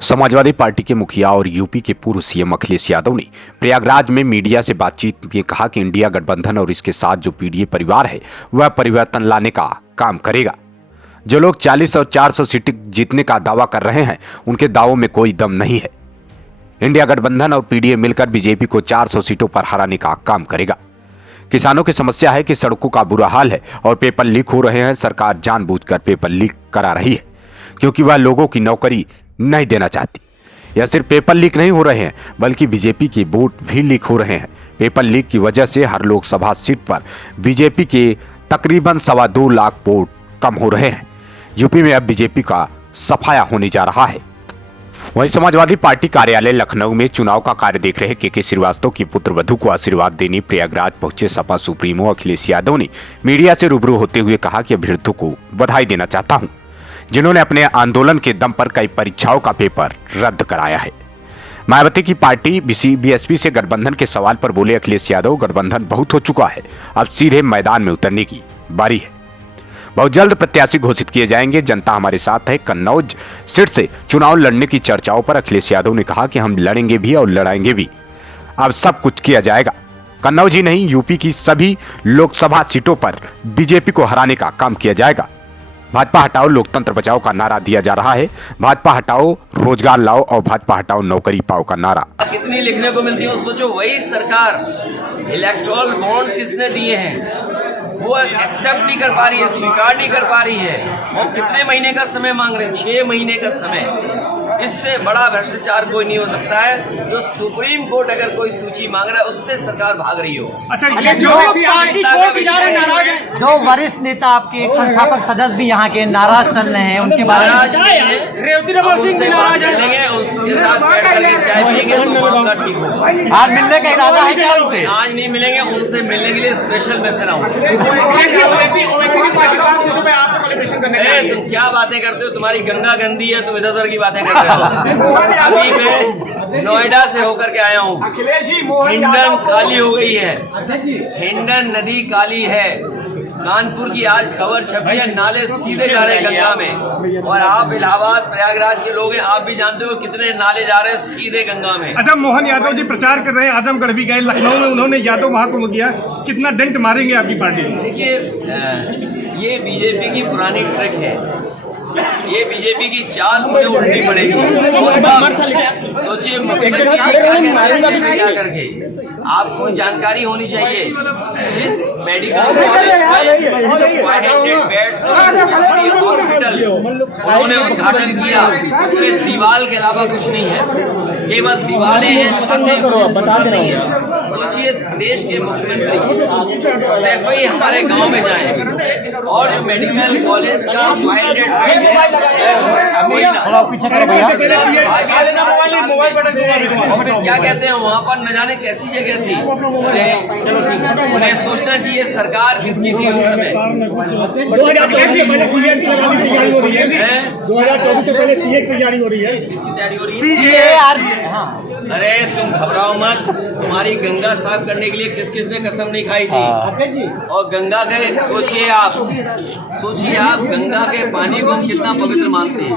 Samajwadi party के मुखिया और यूपी के पूर्व सीएम अखिलेश यादव ने प्रयागराज में मीडिया से बातचीत में कहा कि इंडिया गठबंधन और इसके साथ जो पीडीए परिवार है वह परिवर्तन लाने का काम करेगा। जो लोग 40 और 400 सीटें जीतने का दावा कर रहे हैं उनके दावों में कोई दम नहीं है। इंडिया गठबंधन और पीडीए मिलकर बीजेपी को 400 सीटों पर हराने का काम करेगा। किसानों की समस्या है कि सड़कों का बुरा हाल है और पेपर लीक हो रहे हैं। सरकार जानबूझकर पेपर लीक करा रही है क्योंकि वह लोगों की नौकरी नहीं देना चाहती। यह सिर्फ पेपर लीक नहीं हो रहे हैं बल्कि बीजेपी के वोट भी लीक हो रहे हैं। पेपर लीक की वजह से हर लोकसभा सीट पर बीजेपी के तकरीबन 2.25 लाख वोट कम हो रहे हैं। यूपी में अब बीजेपी का सफाया होने जा रहा है। वहीं समाजवादी पार्टी कार्यालय लखनऊ में चुनाव का कार्य देख रहे के श्रीवास्तव की पुत्रवधू को आशीर्वाद देने प्रयागराज पहुंचे सपा सुप्रीमो अखिलेश यादव ने मीडिया से रूबरू होते हुए कहा कि अभ्यर्थियों को बधाई देना चाहता हूं जिन्होंने अपने आंदोलन के दम पर कई परीक्षाओं का पेपर रद्द कराया है। मायावती की पार्टी बीएसपी से गठबंधन के सवाल पर बोले अखिलेश यादव, गठबंधन बहुत हो चुका है, अब सीधे मैदान में उतरने की बारी है। बहुत जल्द प्रत्याशी घोषित किए जाएंगे, जनता हमारे साथ है। कन्नौज सीट से चुनाव लड़ने की चर्चाओं पर अखिलेश यादव ने कहा कि हम लड़ेंगे भी और लड़ाएंगे भी, अब सब कुछ किया जाएगा। कन्नौज ही नहीं, यूपी की सभी लोकसभा सीटों पर बीजेपी को हराने का काम किया जाएगा। भाजपा हटाओ लोकतंत्र बचाओ का नारा दिया जा रहा है। भाजपा हटाओ रोजगार लाओ और भाजपा हटाओ नौकरी पाओ का नारा। कितनी लिखने को मिलती है, सोचो वही सरकार इलेक्टोरल बॉन्ड्स किसने दिए हैं वो एक्सेप्ट नहीं कर पा रही है, स्वीकार नहीं कर पा रही है। और कितने महीने का समय मांग रहे हैं? 6 महीने का समय। इससे बड़ा भ्रष्टाचार कोई नहीं हो सकता है। जो सुप्रीम कोर्ट अगर कोई सूची मांग रहा है उससे सरकार भाग रही हो। अच्छा, दो वरिष्ठ नेता आपके संस्थापक सदस्य भी यहाँ के नाराज चल रहे हैं, उनके बारे में उसके साथ बैठ करके चाय पियेंगे तो मामला ठीक होगा। आज मिलने का इरादा है क्या उनसे? आज नहीं मिलेंगे, उनसे मिलने के लिए स्पेशल मैं फिर आऊंगा। तुम क्या बातें करते हो? तुम्हारी गंगा गंदी है, तुम इधर उधर की बातें करते हो। अभी मैं नोएडा से होकर के आया हूँ। हिंडन काली हो गई है, हिंडन नदी काली है। कानपुर की आज खबर छपी है, नाले सीधे जा रहे हैं गंगा में। और आप इलाहाबाद प्रयागराज के लोग हैं, आप भी जानते हो कितने नाले जा रहे हैं सीधे गंगा में। अच्छा, मोहन यादव जी प्रचार कर रहे हैं, आजमगढ़ भी गए, लखनऊ में उन्होंने यादव महाकुंभ किया। कितना डेंट मारेंगे आपकी पार्टी? देखिए, ये बीजेपी की पुरानी ट्रिक है, ये बीजेपी की चाल उन्हें उल्टी पड़ेगी। सोचिए मुख्यमंत्री क्या करके, आपको जानकारी होनी चाहिए। जिस मेडिकल हॉस्पिटल उन्होंने उद्घाटन किया उसमें दीवार के अलावा कुछ नहीं है, केवल दीवारें हैं, छतें नहीं है। सोचिए देश के मुख्यमंत्री सिर्फ ही हमारे गांव में जाए और जो मेडिकल कॉलेज का और फिर क्या कहते हैं वहाँ पर न जाने कैसी जगह थी। उन्हें सोचना चाहिए सरकार किसकी थी उस समय। 2024 से पहले सीए की तैयारी हो रही है। किसकी तैयारी हो रही है? अरे तुम घबराओ मत, तुम्हारी गंगा साफ करने के लिए किस किस ने कसम नहीं खाई थी। और गंगा के सोचिए आप गंगा के पानी को हम कितना पवित्र मानते हैं।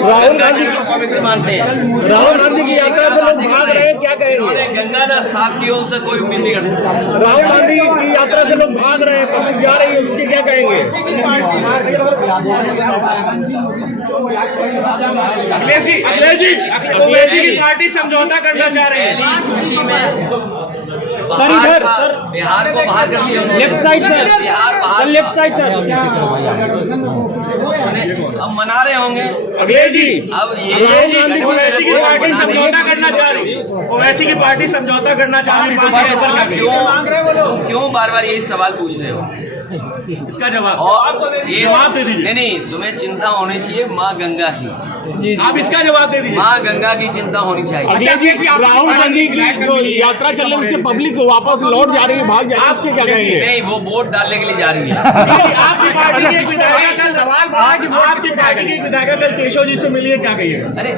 राहुल गांधी को पवित्र मानते हैं। राहुल गांधी की यात्रा से लोग भाग रहे हैं, क्या कहेंगे? गंगा ना साफ की उनसे कोई उम्मीद नहीं कर सकता। राहुल गांधी की यात्रा से लोग भाग रहे हैं, पब्लिक जा रही है, उसके क्या कहेंगे? अखिलेश जी की पार्टी समझौता करना चाह रहे हैं। सूची में बिहार को बाहर कर दिया। Left side sir, Bihar left side sir. अब मना रहे होंगे अखिलेश जी, अब ओवैसी की पार्टी समझौता करना चाह रही है। ओवैसी की पार्टी समझौता करना चाह रही है। क्यों बार बार यही सवाल पूछ रहे हो? इसका जवाब और ये जवाब दे दीजिए। नहीं, तुम्हें चिंता होनी चाहिए माँ गंगा की। आप इसका जवाब दे दीजिए। माँ गंगा की चिंता होनी चाहिए। राहुल गांधी की जो यात्रा चल रही है उससे पब्लिक वापस लौट जा रही है, भाग जा रही है, उसके क्या कहेंगे? नहीं, वो वोट डालने के लिए जा रही है। आपकी पार्टी के एक विधायक का सवाल था कि आपकी पार्टी के एक विधायक कल केशव जी से मिली है, क्या कहिए? अरे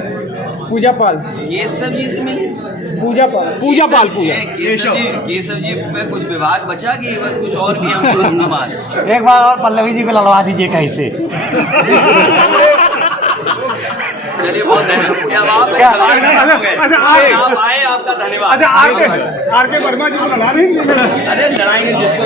पूजा पाल, केशव जी से मिली? पूजा पाल केशव जी पे कुछ विवाद बचा कि बस कुछ और भी हम थोड़ा सवाल। एक बार और पल्लवी जी को लड़वा दीजिए कहीं से। चलिए बहुत धन्यवाद। अब आप एक सवाल आप आए, आपका धन्यवाद। अच्छा, आर के वर्मा जी को लगा रहे हैं। अरे लड़ाएंगे जिसको